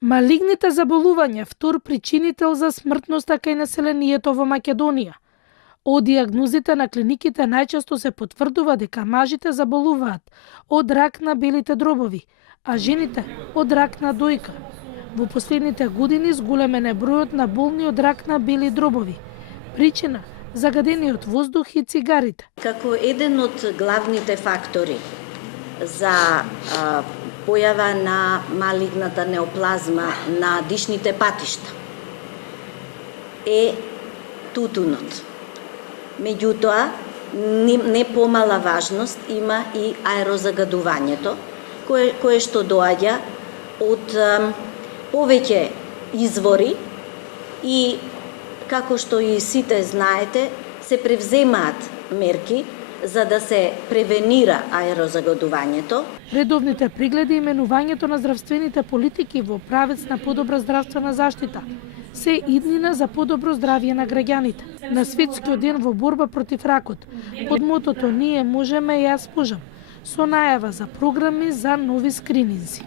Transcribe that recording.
Малигните заболувања втор причинител за смртноста кај населението во Македонија. Од диагнозите на клиниките најчесто се потврдува дека мажите заболуваат од рак на белите дробови, а жените од рак на дојка. Во последните години зголемен е бројот на болни од рак на бели дробови. Причина – загадениот воздух и цигарите. Како еден од главните фактори за појава на малигната неоплазма на дишните патишта е тутунот. Меѓутоа, не помала важност има и аерозагадувањето, кое што доаѓа од повеќе извори и, како што и сите знаете, се превземаат мерки за да се превенира аерозагадувањето. Редовните прегледи и менувањето на здравствените политики во правец на подобра здравствена заштита се иднина за подобро здравје на граѓаните. На Светскиот ден во борба против ракот, под мотото "Ние можеме, јас можам", со најава за програми за нови скрининзи.